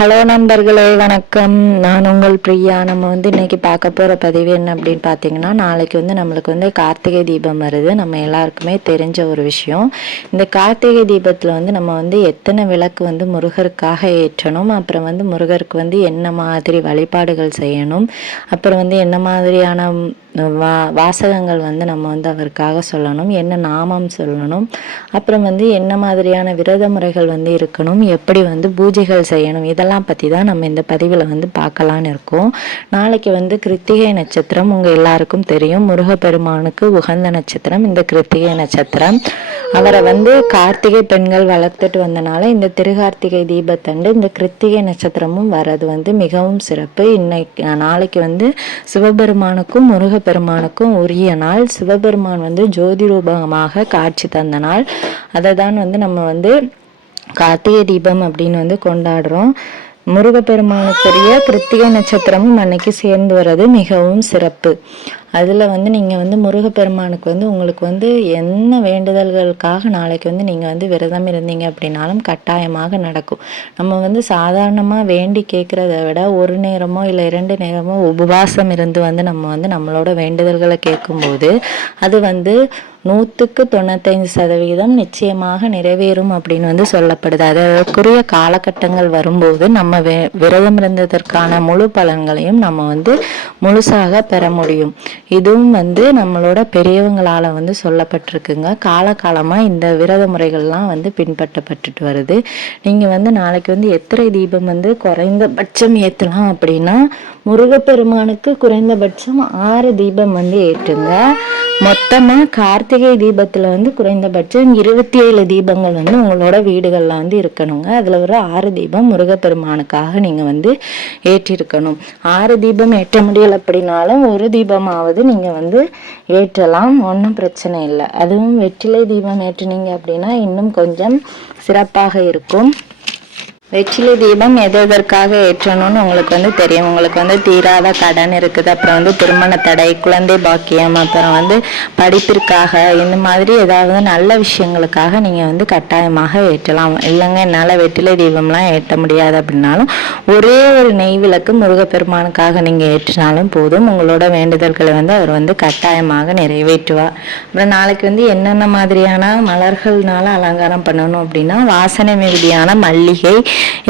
Hello நண்பர்களே, வணக்கம். நான் உங்கள் பிரியா. நம்ம இன்னைக்கு பார்க்க போகிற பதிவு என்ன அப்படின்னு பார்த்தீங்கன்னா, நாளைக்கு நம்மளுக்கு கார்த்திகை தீபம் வருது. நம்ம எல்லாருக்குமே தெரிஞ்ச ஒரு விஷயம். இந்த கார்த்திகை தீபத்தில் நம்ம எத்தனை விளக்கு முருகருக்காக ஏற்றணும், அப்புறம் முருகருக்கு என்ன மாதிரி வழிபாடுகள் செய்யணும், அப்புறம் என்ன மாதிரியான வாசகங்கள் நம்ம அவருக்காக சொல்லணும், என்ன நாமம் சொல்லணும், அப்புறம் என்ன மாதிரியான விரத முறைகள் இருக்கணும், எப்படி பூஜைகள் செய்யணும், இதெல்லாம் பற்றி தான் நம்ம இந்த பதிவில் பார்க்கலான்னு இருக்கோம். நாளைக்கு கிருத்திகை நட்சத்திரம் உங்கள் எல்லாருக்கும் தெரியும். முருகப்பெருமானுக்கு உகந்த நட்சத்திரம் இந்த கிருத்திகை நட்சத்திரம். அவரை கார்த்திகை பெண்கள் வளர்த்துட்டு வந்தனால இந்த திருகார்த்திகை தீபத்தண்டு இந்த கிருத்திகை நட்சத்திரமும் வர்றது மிகவும் சிறப்பு. நாளைக்கு சிவபெருமானுக்கும் முருகப்பெருமானுக்கும் உரிய நாள். சிவபெருமான் ஜோதி ரூபமாக காட்சி தந்த நாள். அதை தான் நம்ம கார்த்திகை தீபம் அப்படின்னு கொண்டாடுறோம். முருகப்பெருமானுக்குரிய கிருத்திகை நட்சத்திரமும் அன்னைக்கு சேர்ந்து வர்றது மிகவும் சிறப்பு. அதில் நீங்கள் முருகப்பெருமானுக்கு உங்களுக்கு என்ன வேண்டுதல்களுக்காக நாளைக்கு நீங்கள் விரதம் இருந்தீங்க அப்படின்னாலும் கட்டாயமாக நடக்கும். நம்ம சாதாரணமாக வேண்டி கேட்குறத விட ஒரு நேரமோ இல்லை 2 நேரமோ உபவாசம் இருந்து நம்ம நம்மளோட வேண்டுதல்களை கேட்கும்போது அது 100% நிச்சயமாக நிறைவேறும் அப்படின்னு சொல்லப்படுது. அதற்குரிய காலகட்டங்கள் வரும்போது நம்ம விரதம் இருந்ததற்கான முழு பலன்களையும் நம்ம முழுசாக பெற முடியும். இதுவும் நம்மளோட பெரியவங்களால சொல்லப்பட்டிருக்குங்க. காலகாலமாக இந்த விரத முறைகள்லாம் பின்பற்றப்பட்டுட்டு வருது. நீங்கள் நாளைக்கு எத்தனை தீபம் குறைந்தபட்சம் ஏற்றலாம் அப்படின்னா, முருகப்பெருமானுக்கு குறைந்தபட்சம் 6 தீபம் ஏற்றுங்க. மொத்தமாக கார்த்திகை தீபத்தில் குறைந்தபட்சம் 27 தீபங்கள் உங்களோட வீடுகளில் இருக்கணுங்க. அதில் ஒரு 6 தீபம் முருகப்பெருமானுக்காக நீங்கள் ஏற்றிருக்கணும். 6 தீபம் ஏற்ற முடியல அப்படின்னாலும் ஒரு தீபமாவது நீங்கள் ஏற்றலாம், ஒன்றும் பிரச்சனை இல்லை. அதுவும் வெற்றிலை தீபம் ஏற்றினீங்க அப்படின்னா இன்னும் கொஞ்சம் சிறப்பாக இருக்கும். வெற்றிலை தீபம் எதற்காக ஏற்றணும்னு உங்களுக்கு தெரியும். உங்களுக்கு தீராத கடன் இருக்குது, அப்புறம் திருமண தடை, குழந்தை பாக்கியம், அப்புறம் படிப்பிற்காக, இந்த மாதிரி ஏதாவது நல்ல விஷயங்களுக்காக நீங்கள் கட்டாயமாக ஏற்றலாம். இல்லைங்க என்னால் வெற்றிலை தீபம்லாம் ஏற்ற முடியாது அப்படின்னாலும் ஒரே ஒரு நெய் விளக்கு முருகப்பெருமானுக்காக நீங்கள் ஏற்றினாலும் போதும். உங்களோட வேண்டுதல்களை அவர் கட்டாயமாக நிறைவேற்றுவார். அப்புறம் நாளைக்கு என்னென்ன மாதிரியான மலர்கள்னால அலங்காரம் பண்ணணும் அப்படின்னா, வாசனை மிகுதியான மல்லிகை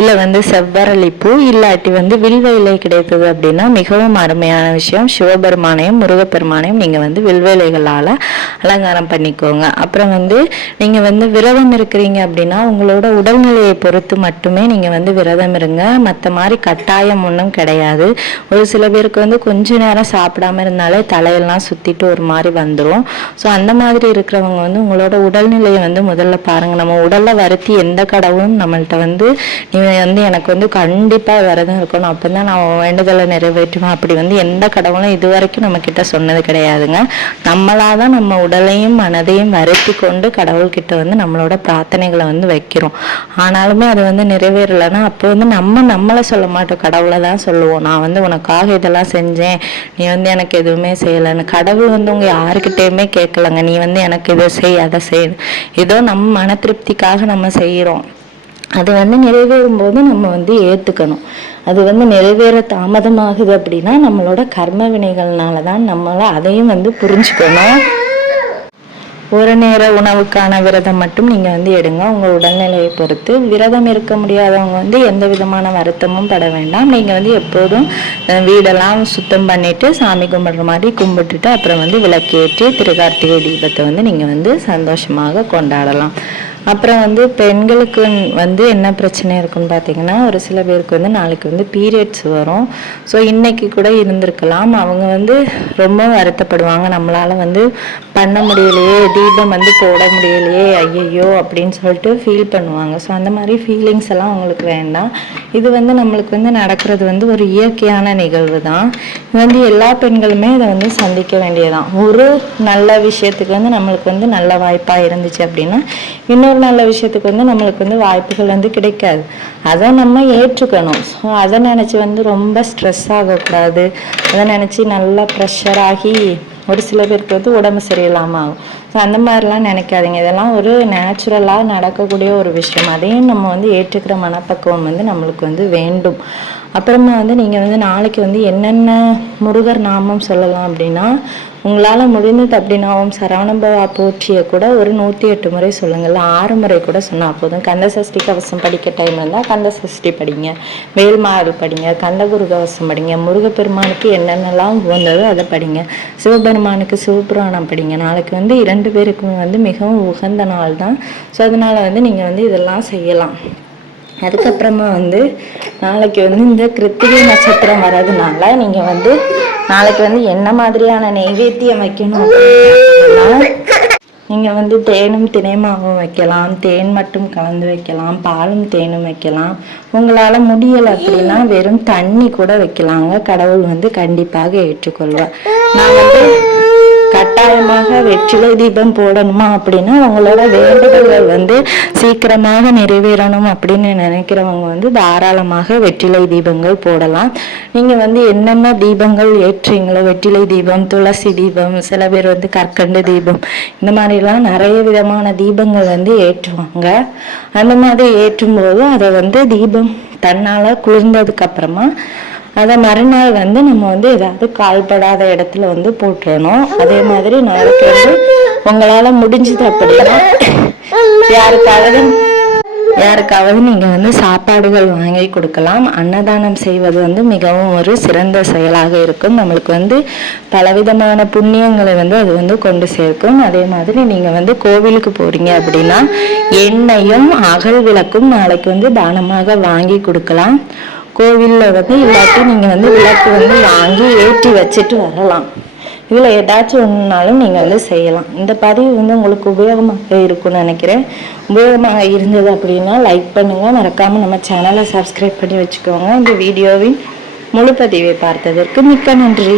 இல்லை செவ்வரளிப்பூ இல்லாட்டி வில்வ இலை கிடைத்தது அப்படின்னா மிகவும் அருமையான விஷயம். சிவபெருமானையும் முருகப்பெருமானையும் நீங்கள் வில்வ இலைகளால் அலங்காரம் பண்ணிக்கோங்க. அப்புறம் நீங்கள் விரதம் இருக்கிறீங்க அப்படின்னா உங்களோட உடல்நிலையை பொறுத்து மட்டுமே நீங்கள் விரதம் இருங்க. மற்ற மாதிரி கட்டாயம் ஒன்றும் கிடையாது. ஒரு சில பேருக்கு கொஞ்ச நேரம் சாப்பிடாம இருந்தாலே தலையெல்லாம் சுற்றிட்டு ஒரு மாதிரி வந்துடும். ஸோ அந்த மாதிரி இருக்கிறவங்க உங்களோட உடல்நிலையை முதல்ல பாருங்கள். நம்ம உடலில் வருத்தி எந்த கடவுளும் நம்மள்கிட்ட நீ எனக்கு கண்டிப்பாக விரதம் இருக்கணும், அப்போ தான் நான் வேண்டுதலை நிறைவேற்றுவேன் அப்படி எந்த கடவுளும் இது வரைக்கும் நம்ம கிட்ட சொன்னது கிடையாதுங்க. நம்மளாதான் நம்ம உடலையும் மனதையும் வருத்தி கொண்டு கடவுள்கிட்ட நம்மளோட பிரார்த்தனைகளை வைக்கிறோம். ஆனாலுமே அது நிறைவேறலைன்னா அப்போ நம்மளை சொல்ல மாட்டோம், கடவுளை தான் சொல்லுவோம். நான் உனக்காக இதெல்லாம் செஞ்சேன், நீ எனக்கு எதுவுமே செய்யலைன்னு. கடவுள் உங்க யாருக்கிட்டையுமே கேட்கலங்க, நீ எனக்கு இதை செய் அதை செய். ஏதோ நம்ம மன திருப்திக்காக நம்ம செய்கிறோம். அது நிறைவேறும் போது நம்ம ஏற்றுக்கணும். அது நிறைவேற தாமதமாகுது அப்படின்னா நம்மளோட கர்ம வினைகள்னால தான். நம்மள அதையும் புரிஞ்சுக்கணும். ஒரு நேர உணவுக்கான விரதம் மட்டும் நீங்கள் எடுங்க, உங்கள் உடல்நிலையை பொறுத்து. விரதம் இருக்க முடியாதவங்க எந்த விதமான வருத்தமும் பட வேண்டாம். நீங்கள் எப்போதும் வீடெல்லாம் சுத்தம் பண்ணிவிட்டு சாமி கும்பிட்ற மாதிரி கும்பிட்டுட்டு அப்புறம் விளக்கேற்றி திருகார்த்திகை தீபத்தை நீங்கள் சந்தோஷமாக கொண்டாடலாம். அப்புறம் பெண்களுக்கு என்ன பிரச்சனை இருக்குன்னு பார்த்தீங்கன்னா, ஒரு சில பேருக்கு நாளைக்கு பீரியட்ஸ் வரும். ஸோ இன்னைக்கு கூட இருந்திருக்கலாம். அவங்க ரொம்ப வருத்தப்படுவாங்க, நம்மளால் பண்ண முடியலையே, தீபம் போட முடியலையே, ஐயையோ அப்படின்னு சொல்லிட்டு ஃபீல் பண்ணுவாங்க. ஸோ அந்த மாதிரி ஃபீலிங்ஸ் எல்லாம் அவங்களுக்கு வேண்டாம். இது நம்மளுக்கு நடக்கிறது ஒரு இயற்கையான நிகழ்வு தான். எல்லா பெண்களுமே இதை சந்திக்க வேண்டியதான். ஒரு நல்ல விஷயத்துக்கு நம்மளுக்கு நல்ல வாய்ப்பாக இருந்துச்சு அப்படின்னா இன்னொரு நல்ல விஷயத்துக்கு நம்மளுக்கு வாய்ப்புகள் கிடைக்காது. அதை நம்ம ஏற்றுக்கணும். ஸோ அதை நினச்சி ரொம்ப ஸ்ட்ரெஸ் ஆகக்கூடாது. அதை நினச்சி நல்லா ப்ரெஷர் ஆகி ஒரு சில பேருக்கு உடம்பு சரியில்லாமல் ஆகும். ஸோ அந்த மாதிரிலாம் நினைக்காதீங்க. இதெல்லாம் ஒரு நேச்சுரலாக நடக்கக்கூடிய ஒரு விஷயம். அதையும் நம்ம வந்து ஏற்றுக்கிற மனப்பக்குவம் வந்து நம்மளுக்கு வந்து வேண்டும். அப்புறமா வந்து நீங்கள் வந்து நாளைக்கு வந்து என்னென்ன முருகர் நாமம் சொல்லலாம் அப்படின்னா, உங்களால் முடிந்தது அப்படின்னா ஓம் சரவணபவா போற்றிய கூட ஒரு 108 முறை சொல்லுங்கள், 6 முறை கூட சொன்னால் போதும். கந்த சஷ்டி கவசம் படிக்க டைம் இருந்தால் கந்த சஷ்டி படிங்க, வேல்மாறல் படிங்க, கந்தகுரு கவசம் படிங்க, முருகப்பெருமானுக்கு என்னென்னலாம் உகந்ததோ அதை படிங்க, சிவபெருமானுக்கு சிவபுராணம் படிங்க. நாளைக்கு வந்து 2 பேருக்குமே வந்து மிகவும் உகந்த நாள் தான். ஸோ அதனால் வந்து நீங்கள் வந்து இதெல்லாம் செய்யலாம். அதுக்கப்புறமா வந்து நாளைக்கு வந்து இந்த கிருத்திகை நட்சத்திரம் வர்றதுனால நீங்கள் வந்து நாளைக்கு வந்து என்ன மாதிரியான நெய்வேத்தியம் வைக்கணும் அப்படின்னா, நீங்கள் வந்து தேனும் தினைமாவும் வைக்கலாம், தேன் மட்டும் கலந்து வைக்கலாம், பாலும் தேனும் வைக்கலாம். உங்களால் முடியலை அப்படின்னா வெறும் தண்ணி கூட வைக்கலாங்க. கடவுள் வந்து கண்டிப்பாக ஏற்றுக்கொள்வார். நான் வந்து கட்டாயமாக வெற்றிலை தீபம் போடணுமா அப்படின்னா உங்களோட வேண்டுதல்கள் வந்து சீக்கிரமாக நிறைவேறணும் அப்படின்னு நினைக்கிறவங்க வந்து தாராளமாக வெற்றிலை தீபங்கள் போடலாம். நீங்கள் வந்து என்னென்ன தீபங்கள் ஏற்றீங்களோ, வெற்றிலை தீபம், துளசி தீபம், சில பேர் வந்து கற்கண்டு தீபம், இந்த மாதிரிலாம் நிறைய விதமான தீபங்கள் வந்து ஏற்றுவாங்க. அந்த மாதிரி ஏற்றும்போது அதை வந்து தீபம் தன்னால் குளிர்ந்ததுக்கு அப்புறமா அதை மறுநாள் வந்து நம்ம வந்து ஏதாவது கால்படாத இடத்துல வந்து போட்டுறணும். அதே மாதிரி நாளைக்கு வந்து உங்களால் முடிஞ்சது அப்படின்னா யாருக்காவது நீங்கள் வந்து சாப்பாடுகள் வாங்கி கொடுக்கலாம். அன்னதானம் செய்வது வந்து மிகவும் ஒரு சிறந்த செயலாக இருக்கும். நம்மளுக்கு வந்து பலவிதமான புண்ணியங்களை வந்து அது வந்து கொண்டு சேர்க்கும். அதே மாதிரி நீங்கள் வந்து கோவிலுக்கு போறீங்க அப்படின்னா எண்ணெயும் அகல் விளக்கும் நாளைக்கு வந்து தானமாக வாங்கி கொடுக்கலாம். கோவிலில் வந்து இல்லாட்டி நீங்கள் வந்து விளக்கு வந்து வாங்கி ஏற்றி வச்சுட்டு வரலாம். இதில் ஏதாச்சும் ஒன்றுனாலும் நீங்கள் வந்து செய்யலாம். இந்த பதிவு வந்து உங்களுக்கு உபயோகமாக இருக்கும்னு நினைக்கிறேன். உபயோகமாக இருந்தது அப்படின்னா லைக் பண்ணுங்கள், மறக்காமல் நம்ம சேனலை சப்ஸ்கிரைப் பண்ணி வச்சுக்கோங்க. இந்த வீடியோவின் முழு பதிவை பார்த்ததற்கு மிக்க நன்றி.